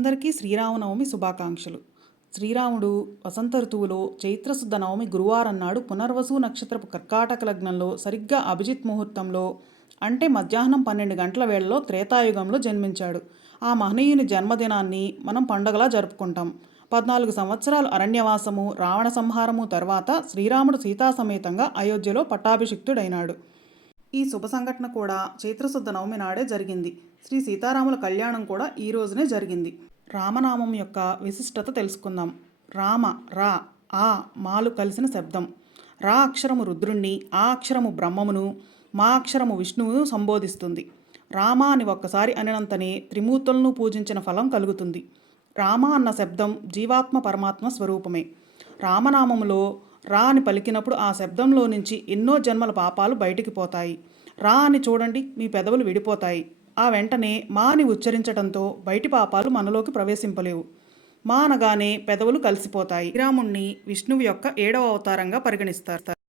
అందరికీ శ్రీరామనవమి శుభాకాంక్షలు. శ్రీరాముడు వసంత ఋతువులో చైత్రశుద్ధ నవమి గురువారం నాడు పునర్వసు నక్షత్రపు కర్కాటక లగ్నంలో సరిగ్గా అభిజిత్ ముహూర్తంలో అంటే మధ్యాహ్నం 12 గంటల వేళలో త్రేతాయుగంలో జన్మించాడు. ఆ మహనీయుని జన్మదినాన్ని మనం పండుగలా జరుపుకుంటాం. 14 సంవత్సరాలు అరణ్యవాసము, రావణ సంహారము తర్వాత శ్రీరాముడు సీతాసమేతంగా అయోధ్యలో పట్టాభిషిక్తుడైనాడు. ఈ శుభ సంఘటన కూడా చైత్రశుద్ధ నవమి నాడే జరిగింది. శ్రీ సీతారాముల కళ్యాణం కూడా ఈ రోజునే జరిగింది. రామనామం యొక్క విశిష్టత తెలుసుకుందాం. రామ, రా, ఆ మాలు కలిసిన శబ్దం. రా అక్షరము రుద్రుణ్ణి, ఆ అక్షరము బ్రహ్మమును, మా అక్షరము విష్ణువును సంబోధిస్తుంది. రామ అని ఒక్కసారి అనినంతనే త్రిమూర్తులను పూజించిన ఫలం కలుగుతుంది. రామ అన్న శబ్దం జీవాత్మ పరమాత్మ స్వరూపమే. రామనామములో రా అని పలికినప్పుడు ఆ శబ్దంలో నుంచి ఎన్నో జన్మల పాపాలు బయటికి పోతాయి. రా అని చూడండి, మీ పెదవులు విడిపోతాయి. ఆ వెంటనే మా అని ఉచ్చరించడంతో బయటి పాపాలు మనలోకి ప్రవేశింపలేవు. మా అనగానే పెదవులు కలిసిపోతాయి. శ్రీరాముణ్ణి విష్ణువు యొక్క 7వ అవతారంగా పరిగణిస్తారు.